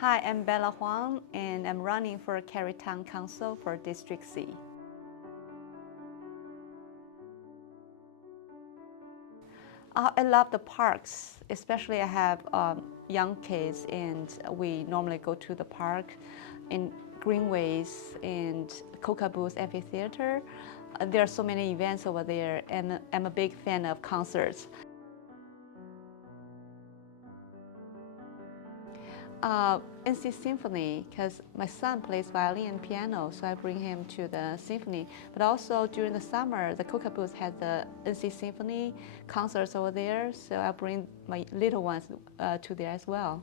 Hi, I'm Bella Huang, and I'm running for Cary Town Council for District C. I love the parks, especially I have young kids, and we normally go to the park in Greenways and Coca Booth Amphitheater. There are so many events over there, and I'm a big fan of concerts. NC Symphony, because my son plays violin and piano, so I bring him to the symphony. But also during the summer, the Coca Booth has the NC Symphony concerts over there, so I bring my little ones to there as well.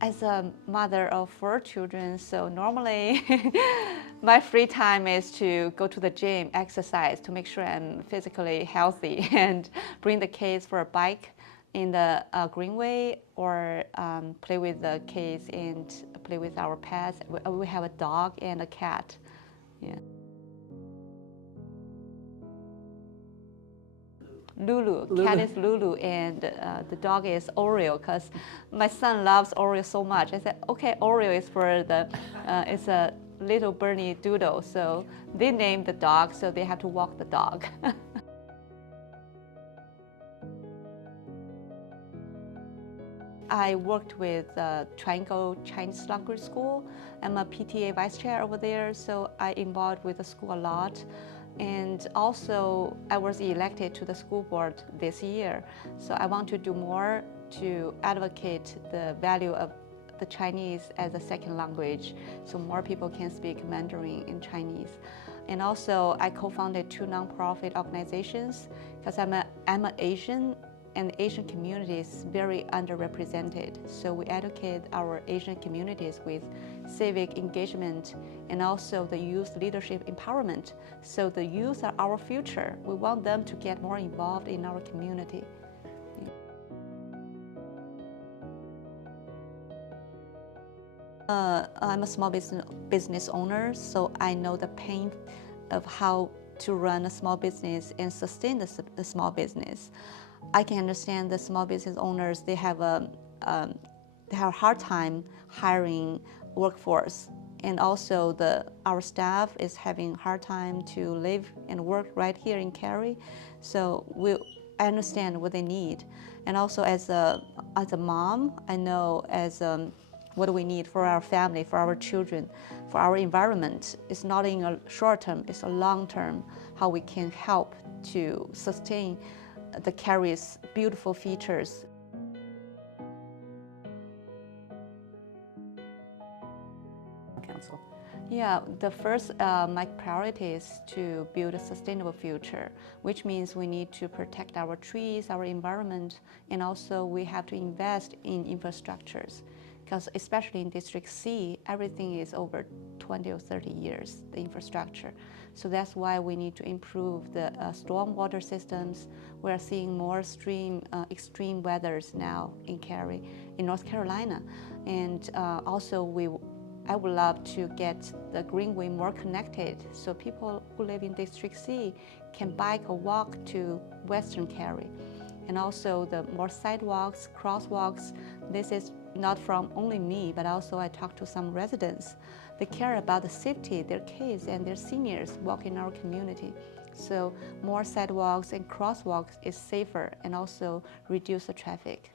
As a mother of 4 children, so normally my free time is to go to the gym, exercise to make sure I'm physically healthy, and bring the kids for a bike in the greenway, or play with the kids and play with our pets. We have a dog and a cat. Yeah. Lulu. Cat is Lulu, and the dog is Oreo, because my son loves Oreo so much. I said, okay, Oreo is for the, it's a little Bernie doodle, so they named the dog, so they have to walk the dog. I worked with Triangle Chinese Language School. I'm a PTA vice chair over there, so I involved with the school a lot. And also, I was elected to the school board this year. So I want to do more to advocate the value of the Chinese as a second language, so more people can speak Mandarin and Chinese. And also, I co-founded 2 nonprofit organizations, because I'm an Asian, and Asian community is very underrepresented. So we educate our Asian communities with civic engagement and also the youth leadership empowerment. So the youth are our future. We want them to get more involved in our community. I'm a small business owner, so I know the pain of how to run a small business and sustain the small business. I can understand the small business owners, they have a hard time hiring workforce, and also our staff is having hard time to live and work right here in Cary. So I understand what they need, and also as a mom, I know what do we need for our family, for our children, for our environment. It's not in a short term, it's a long term, how we can help to sustain the Cary's beautiful features. Council. Yeah, the first, my priority is to build a sustainable future, which means we need to protect our trees, our environment, and also we have to invest in infrastructures. Because especially in District C, everything is over 20 or 30 years, the infrastructure. So that's why we need to improve the stormwater systems. We're seeing more extreme weathers now in Cary, in North Carolina. And also I would love to get the Greenway more connected, so people who live in District C can bike or walk to Western Cary. And also the more sidewalks, crosswalks. This is not from only me, but also I talked to some residents. They care about the safety of their kids and their seniors walk in our community. So more sidewalks and crosswalks is safer and also reduce the traffic.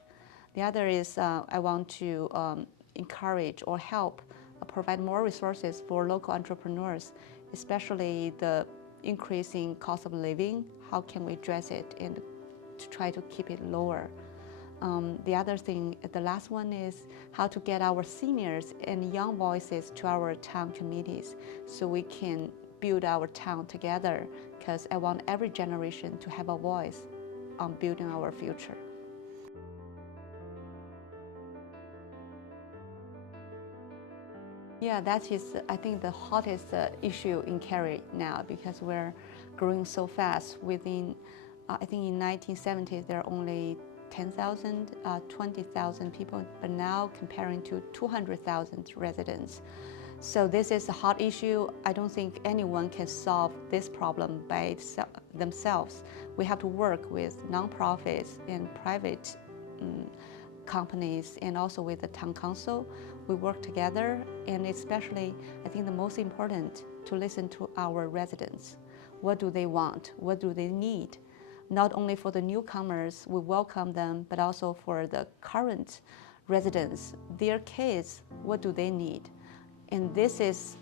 The other is I want to encourage or help provide more resources for local entrepreneurs, especially the increasing cost of living. How can we address it and to try to keep it lower? The other thing, the last one, is how to get our seniors and young voices to our town committees so we can build our town together, because I want every generation to have a voice on building our future. Yeah, that is, I think, the hottest issue in Cary now, because we're growing so fast. I think in 1970s, there are only 10,000, 20,000 people, but now comparing to 200,000 residents. So this is a hot issue. I don't think anyone can solve this problem by themselves. We have to work with nonprofits and private companies and also with the town council. We work together, and especially, I think the most important, to listen to our residents. What do they want? What do they need? Not only for the newcomers, we welcome them, but also for the current residents, their kids, what do they need? And this is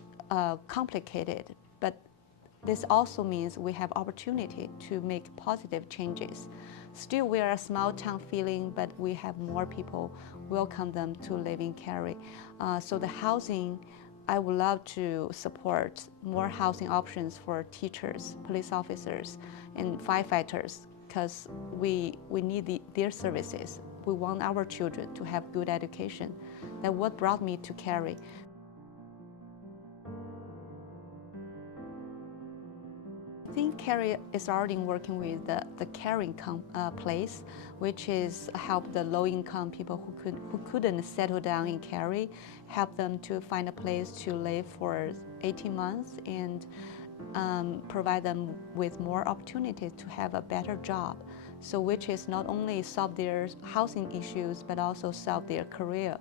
complicated, but this also means we have opportunity to make positive changes. Still, we are a small town feeling, but we have more people welcome them to live in Cary. So the housing, I would love to support more housing options for teachers, police officers, and firefighters, because we need their services. We want our children to have good education. That's what brought me to Cary. I think Cary is already working with the Caring place, which is help the low-income people who couldn't settle down in Cary, help them to find a place to live for 18 months and provide them with more opportunities to have a better job. So which is not only solve their housing issues, but also solve their career,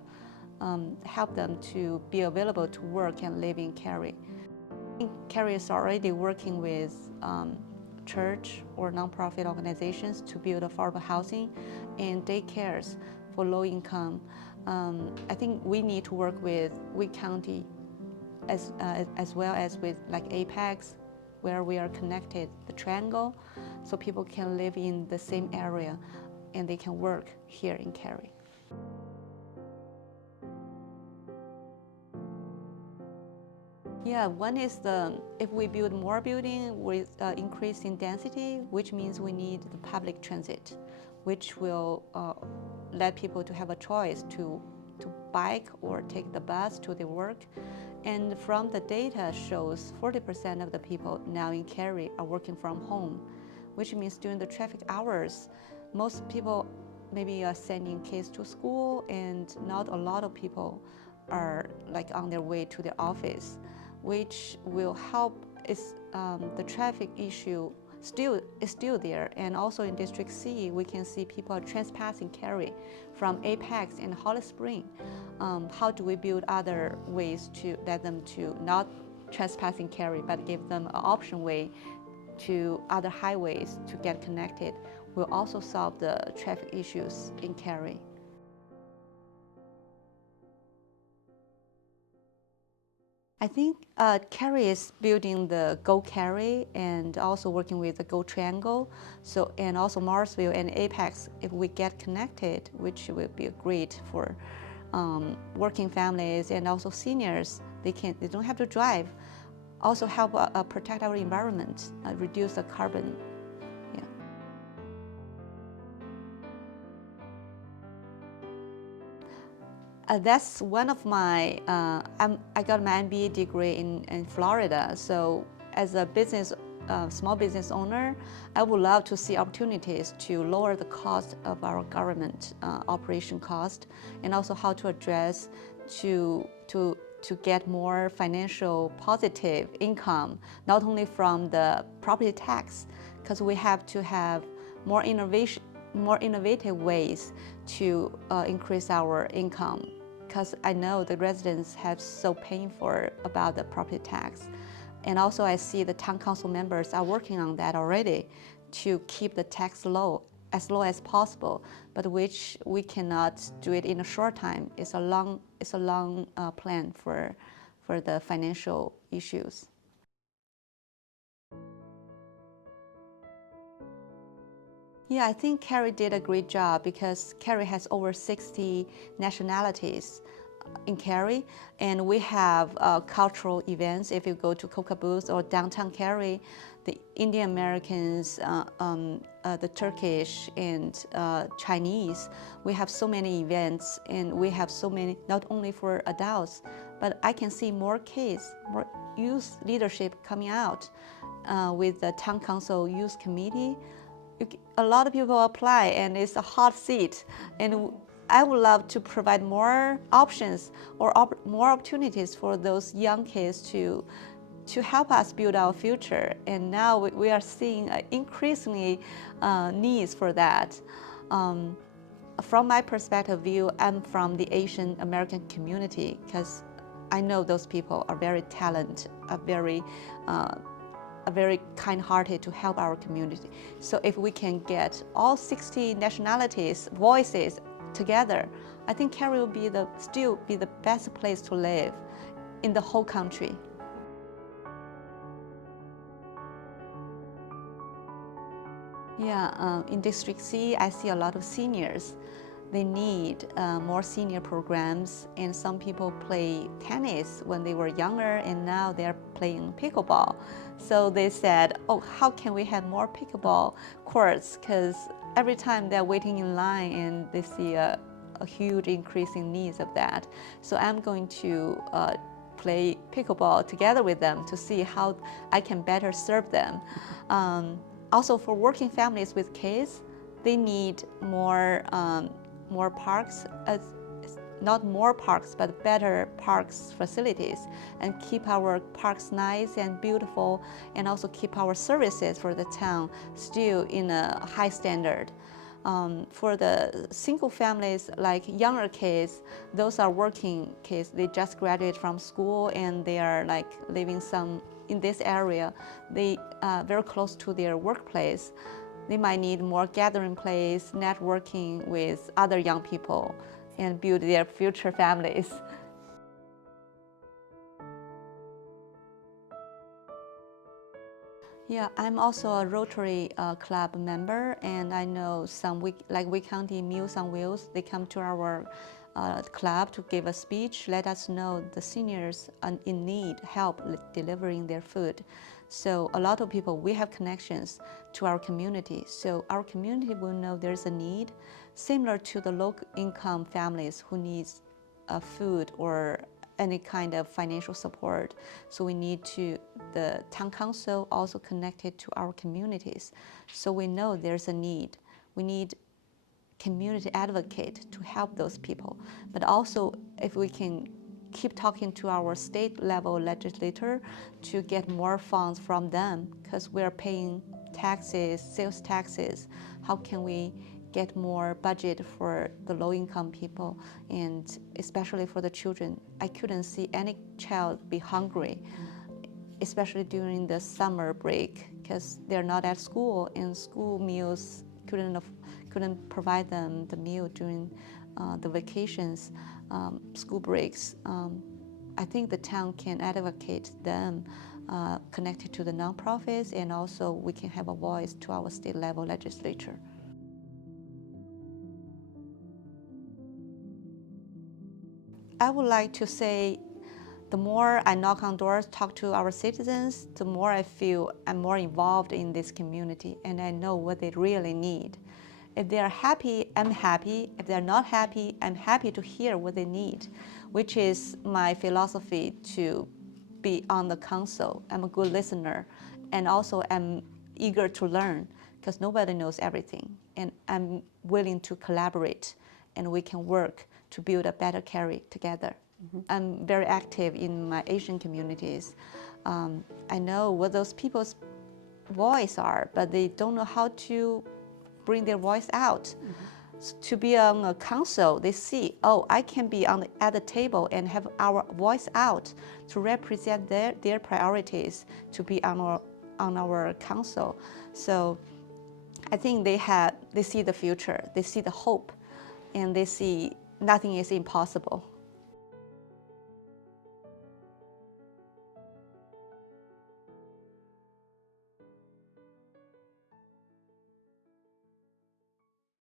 help them to be available to work and live in Cary. Cary is already working with church or nonprofit organizations to build affordable housing and daycares for low income. I think we need to work with Wake County as well as with like Apex, where we are connected, the triangle, so people can live in the same area and they can work here in Cary. Yeah, one is if we build more building with increasing density, which means we need the public transit, which will let people to have a choice to bike or take the bus to their work. And from the data shows 40% of the people now in Cary are working from home, which means during the traffic hours, most people maybe are sending kids to school and not a lot of people are like on their way to their office, which will help is the traffic issue is still there. And also in District C, we can see people are trespassing Cary from Apex and Holly Spring. How do we build other ways to let them to not trespassing Cary, but give them an option way to other highways to get connected? Will also solve the traffic issues in Cary. I think Cary is building the Go Cary and also working with the Go Triangle. So, and also Marsville and Apex, if we get connected, which will be great for working families and also seniors. They don't have to drive. Also help protect our environment, reduce the carbon. Yeah. That's one of my, I got my MBA degree in Florida. So as a small business owner, I would love to see opportunities to lower the cost of our government operation cost, and also how to address to get more financial positive income, not only from the property tax, because we have to have more innovative ways to increase our income. Because I know the residents have so painful about the property tax. And also I see the town council members are working on that already to keep the tax low as possible, but which we cannot do it in a short time. It's a long plan for the financial issues. Yeah, I think Cary did a great job because Cary has over 60 nationalities in Cary, and we have cultural events. If you go to Coca Booth or downtown Cary, the Indian Americans, the Turkish and Chinese, we have so many events, and we have so many, not only for adults, but I can see more kids, more youth leadership coming out with the town council youth committee. A lot of people apply, and it's a hot seat, and I would love to provide more options or more opportunities for those young kids to help us build our future. And now we are seeing increasingly needs for that. From my perspective view, I'm from the Asian American community because I know those people are very talented, are very kind-hearted to help our community. So if we can get all 60 nationalities, voices together, I think Cary will still be the best place to live in the whole country. Yeah, in District C, I see a lot of seniors. They need more senior programs, and some people play tennis when they were younger, and now they're playing pickleball. So they said, oh, how can we have more pickleball courts? Because every time they're waiting in line and they see a huge increase in needs of that. So I'm going to play pickleball together with them to see how I can better serve them. Also, for working families with kids, they need more parks, not more parks, but better parks facilities, and keep our parks nice and beautiful, and also keep our services for the town still in a high standard. For the single families, like younger kids, those are working kids. They just graduate from school and they are like living in this area. They are very close to their workplace. They might need more gathering place, networking with other young people, and build their future families. Yeah, I'm also a Rotary Club member, and I know some, like Wake County Meals on Wheels, they come to our club to give a speech, let us know the seniors in need, help delivering their food. So a lot of people, we have connections to our community, so our community will know there's a need, similar to the low-income families who needs food or any kind of financial support. So we need the town council also connected to our communities. So we know there's a need. We need community advocate to help those people. But also if we can keep talking to our state level legislator to get more funds from them, because we're paying taxes, sales taxes, how can we get more budget for the low-income people, and especially for the children. I couldn't see any child be hungry, especially during the summer break, because they're not at school, and school meals couldn't provide them the meal during the vacations, school breaks. I think the town can advocate them connected to the nonprofits, and also we can have a voice to our state level legislature. I would like to say, the more I knock on doors, talk to our citizens, the more I feel I'm more involved in this community, and I know what they really need. If they are happy, I'm happy. If they're not happy, I'm happy to hear what they need, which is my philosophy to be on the council. I'm a good listener, and also I'm eager to learn, because nobody knows everything, and I'm willing to collaborate, and we can work to build a better Cary together. Mm-hmm. I'm very active in my Asian communities. I know what those people's voice are, but they don't know how to bring their voice out. Mm-hmm. To be on a council, they see, oh, I can be at the table and have our voice out to represent their priorities to be on our council. So I think they see the future, they see the hope, and they see nothing is impossible.